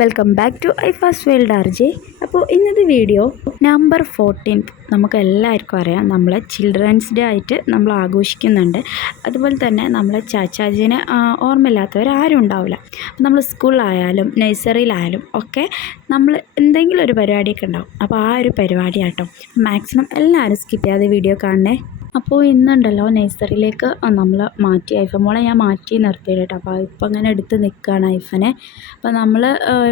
Welcome back to I fast world R J. അപ്പോൾ ഇന്നത്തെ video number fourteenth നമുക്ക് എല്ലാവർക്കും അറിയാം നമ്മളെ ചിൽഡ്രൻസ് ഡേ ആയിട്ട് നമ്മൾ ആഘോഷിക്കുന്നുണ്ട്. അതുപോലെ തന്നെ നമ്മളെ ചാച്ചാജിനെ ഓർമ്മയില്ലാത്തവർ ആരും ഉണ്ടാവില്ല. നമ്മൾ സ്കൂളിലായാലും നഴ്സറിയിലായാലും ഒക്കെ നമ്മൾ എന്തെങ്കിലും ഒരു പരിപാടിയൊക്കെ ഉണ്ടാവും. അപ്പോൾ ആ ഒരു പരിപാടിയാട്ടോ. മാക്സിമം എല്ലാവരും സ്കിപ്പ് ചെയ്യാതെ വീഡിയോ കാണണേ. അപ്പോൾ ഇന്നുണ്ടല്ലോ നഴ്സറിയിലേക്ക് നമ്മൾ മാറ്റി ഐഫ മോളെ ഞാൻ മാറ്റി നിർത്തി കേട്ടോ. അപ്പോൾ ഇപ്പം അങ്ങനെ എടുത്ത് നിൽക്കുകയാണ് ഐഫനെ അപ്പോൾ നമ്മൾ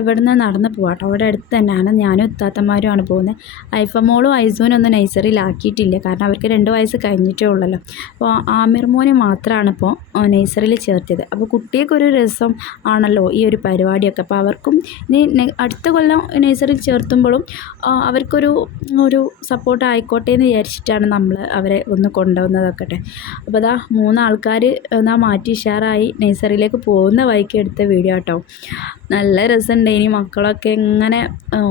ഇവിടുന്ന് നടന്ന് പോകാം അവിടെ അടുത്ത് തന്നെയാണ്. ഞാനും ഇത്താത്തമാരുമാണ് പോകുന്നത് ഐഫ മോളും ഐസൂനും ഒന്നും നഴ്സറിയിലാക്കിയിട്ടില്ല. കാരണം അവർക്ക് രണ്ട് വയസ്സ് കഴിഞ്ഞിട്ടേ ഉള്ളല്ലോ. അപ്പോൾ ആമിർ മോനെ മാത്രമാണ് ഇപ്പോൾ നഴ്സറിയിൽ ചേർത്തിയത്. അപ്പോൾ കുട്ടിയൊക്കെ രസം ആണല്ലോ ഈ ഒരു പരിപാടിയൊക്കെ. അപ്പോൾ അവർക്കും ഇനി അടുത്ത കൊല്ലം നഴ്സറിയിൽ ചേർത്തുമ്പോഴും അവർക്കൊരു ഒരു സപ്പോർട്ട് ആയിക്കോട്ടെ എന്ന് വിചാരിച്ചിട്ടാണ് നമ്മൾ അവരെ ഒന്ന് കൊണ്ടുവന്നതൊക്കെ അപ്പോൾ അതാ മൂന്നാൾക്കാർ എന്നാ മാറ്റി ഉഷാറായി നഴ്സറിയിലേക്ക് പോകുന്ന വഴിക്ക് എടുത്ത വീഡിയോ കേട്ടോ നല്ല രസമുണ്ട് ഇനി മക്കളൊക്കെ എങ്ങനെ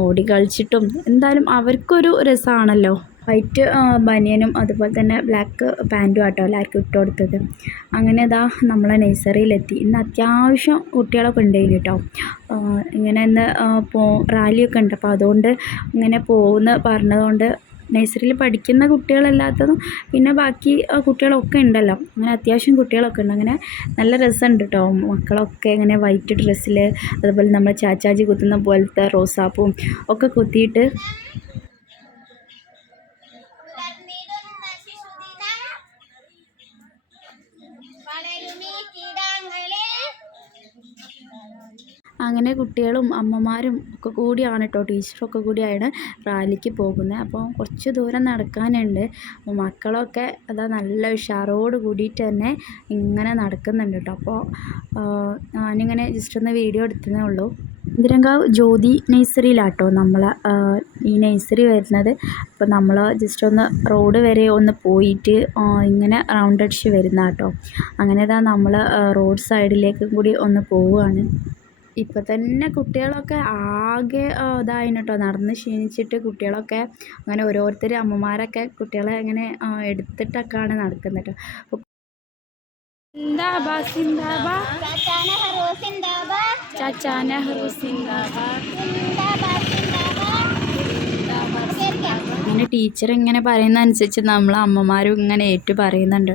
ഓടി കളിച്ചിട്ടും. എന്തായാലും അവർക്കൊരു രസമാണല്ലോ വൈറ്റ് ബനിയനും അതുപോലെ തന്നെ ബ്ലാക്ക് പാന്റും ആട്ടോ എല്ലാവർക്കും ഇട്ട് കൊടുത്തത്. അങ്ങനെ ഇതാ നമ്മളെ നഴ്സറിയിലെത്തി. ഇന്ന് അത്യാവശ്യം കുട്ടികളൊക്കെ ഉണ്ടായിരുന്നു കേട്ടോ ഇങ്ങനെ ഇന്ന് പോ റാലിയൊക്കെ ഉണ്ട്. അപ്പോൾ അതുകൊണ്ട് ഇങ്ങനെ പോകുന്ന പറഞ്ഞതുകൊണ്ട് നഴ്സറിയിൽ പഠിക്കുന്ന കുട്ടികളല്ലാത്തതും പിന്നെ ബാക്കി കുട്ടികളൊക്കെ ഉണ്ടല്ലോ. അങ്ങനെ അത്യാവശ്യം കുട്ടികളൊക്കെ ഉണ്ട്. അങ്ങനെ നല്ല രസമുണ്ട് കേട്ടോ മക്കളൊക്കെ ഇങ്ങനെ വൈറ്റ് ഡ്രസ്സിൽ അതുപോലെ നമ്മൾ ചാച്ചാജി കുത്തുന്ന പോലത്തെ റോസാപ്പും ഒക്കെ കുത്തിയിട്ട് അങ്ങനെ കുട്ടികളും അമ്മമാരും ഒക്കെ കൂടിയാണ് കേട്ടോ ടീച്ചറൊക്കെ കൂടിയാണ് റാലിക്ക് പോകുന്നത്. അപ്പോൾ കുറച്ച് ദൂരം നടക്കാനുണ്ട്. അപ്പോൾ മക്കളൊക്കെ അതാ നല്ല ഉഷാറോട് കൂടിയിട്ട് തന്നെ ഇങ്ങനെ നടക്കുന്നുണ്ട് കേട്ടോ അപ്പോൾ ഞാനിങ്ങനെ ജസ്റ്റ് ഒന്ന് വീഡിയോ എടുത്തതേ ഉള്ളൂ. ഇന്ദിരങ്കാവ് ജ്യോതി നഴ്സറിയിലാട്ടോ നമ്മൾ ഈ നഴ്സറി വരുന്നത്. അപ്പോൾ നമ്മൾ ജസ്റ്റ് ഒന്ന് റോഡ് വരെ ഒന്ന് പോയിട്ട് ഇങ്ങനെ റൗണ്ട് അടിച്ച് വരുന്ന കേട്ടോ അങ്ങനെ ഇതാ നമ്മൾ റോഡ് സൈഡിലേക്കും കൂടി ഒന്ന് പോവുകയാണ്. ഇപ്പം തന്നെ കുട്ടികളൊക്കെ ആകെ ഇതായിന് കേട്ടോ നടന്ന് ക്ഷീണിച്ചിട്ട് കുട്ടികളൊക്കെ അങ്ങനെ ഓരോരുത്തർ അമ്മമാരൊക്കെ കുട്ടികളെ അങ്ങനെ എടുത്തിട്ടൊക്കെയാണ് നടക്കുന്നത് കേട്ടോ സിന്ദാബാ സിന്ദാബാ ചാച്ചാന ഹറോ സിന്ദാബാദ് ചാച്ചാ നെഹ്റു സിന്ദാബാ. അങ്ങനെ ടീച്ചർ ഇങ്ങനെ പറയുന്ന അനുസരിച്ച് നമ്മൾ അമ്മമാരും ഇങ്ങനെ ഏറ്റു പറയുന്നുണ്ട്.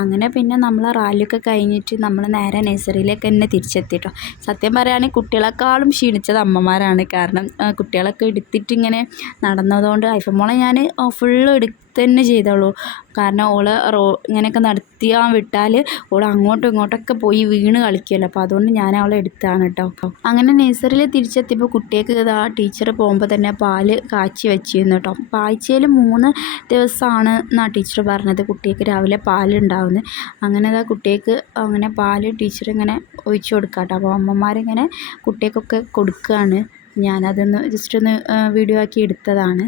അങ്ങനെ പിന്നെ നമ്മൾ റാലിയൊക്കെ കഴിഞ്ഞിട്ട് നമ്മൾ നേരെ നഴ്സറിയിലേക്ക് തന്നെ തിരിച്ചെത്തി കേട്ടോ സത്യം പറയുകയാണെങ്കിൽ കുട്ടികളെക്കാളും ക്ഷീണിച്ചത് അമ്മമാരാണ്. കാരണം കുട്ടികളൊക്കെ എടുത്തിട്ട് ഇങ്ങനെ നടന്നതുകൊണ്ട് മോളെ ഞാൻ ഫുള്ള് എടുത്ത് തന്നെ ചെയ്തോളൂ. കാരണം ഓൾ റോ ഇങ്ങനെയൊക്കെ നടത്തിയാൻ വിട്ടാൽ ഓൾ അങ്ങോട്ടും ഇങ്ങോട്ടൊക്കെ പോയി വീണ് കളിക്കുമല്ലോ അപ്പോൾ അതുകൊണ്ട് ഞാൻ അവളെ എടുത്താണ് കേട്ടോ അങ്ങനെ നഴ്സറിയിൽ തിരിച്ചെത്തിയപ്പോൾ കുട്ടിക്ക് ഇതാ ടീച്ചർ പോകുമ്പോൾ തന്നെ പാൽ കാച്ചി വെച്ചിരുന്നു കേട്ടോ അപ്പോൾ ആഴ്ചയിൽ മൂന്ന് ദിവസമാണ് എന്നാണ് ടീച്ചർ പറഞ്ഞത് കുട്ടിയൊക്കെ രാവിലെ പാലുണ്ടാവുന്നത് അങ്ങനെ ഇതാ കുട്ടിയേക്ക് അങ്ങനെ പാൽ ടീച്ചർ ഇങ്ങനെ ഒഴിച്ചു കൊടുക്കാം കേട്ടോ അപ്പോൾ അമ്മമാരിങ്ങനെ കുട്ടിക്കൊക്കെ കൊടുക്കുകയാണ് ഞാനതൊന്ന് ജസ്റ്റ് ഒന്ന് വീഡിയോ ആക്കി എടുത്തതാണ്.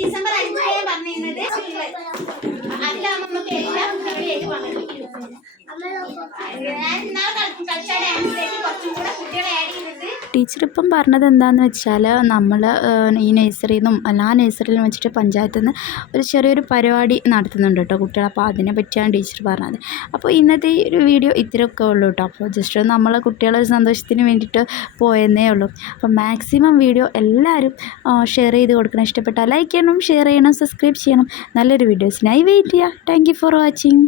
ഡിസംബർ അഞ്ചാണ് ഞാൻ പറഞ്ഞിരുന്നത്. അതിലാവുമ്പോ നമുക്ക് എല്ലാ കുട്ടികളിലേക്ക് പങ്കെടുക്കും ഞാൻ ഇന്നാൾ കളിച്ച ഡാൻസിലേക്ക് കുറച്ചും കൂടെ കുട്ടികളെ ആഡ് ചെയ്തത്. ടീച്ചർ ഇപ്പം പറഞ്ഞത് എന്താണെന്ന് വെച്ചാൽ നമ്മൾ ഈ നഴ്സറിയിൽ നിന്നും എല്ലാ നഴ്സറിയിലും വെച്ചിട്ട് പഞ്ചായത്തിൽ നിന്ന് ഒരു ചെറിയൊരു പരിപാടി നടത്തുന്നുണ്ട് കേട്ടോ കുട്ടികൾ. അപ്പോൾ അതിനെ പറ്റിയാണ് ടീച്ചർ പറഞ്ഞത്. അപ്പോൾ ഇന്നത്തെ ഈ ഒരു വീഡിയോ ഇത്രയൊക്കെ ഉള്ളൂ കേട്ടോ. അപ്പോൾ ജസ്റ്റ് നമ്മൾ കുട്ടികളുടെ സന്തോഷത്തിന് വേണ്ടിയിട്ട് പോയെന്നേ ഉള്ളൂ. അപ്പോൾ മാക്സിമം വീഡിയോ എല്ലാവരും ഷെയർ ചെയ്ത് കൊടുക്കണം. ഇഷ്ടപ്പെട്ടാൽ ലൈക്ക് ചെയ്യണം ഷെയർ ചെയ്യണം സബ്സ്ക്രൈബ് ചെയ്യണം. നല്ലൊരു വീഡിയോസിനായി വെയിറ്റ് ചെയ്യുക. Thank for watching.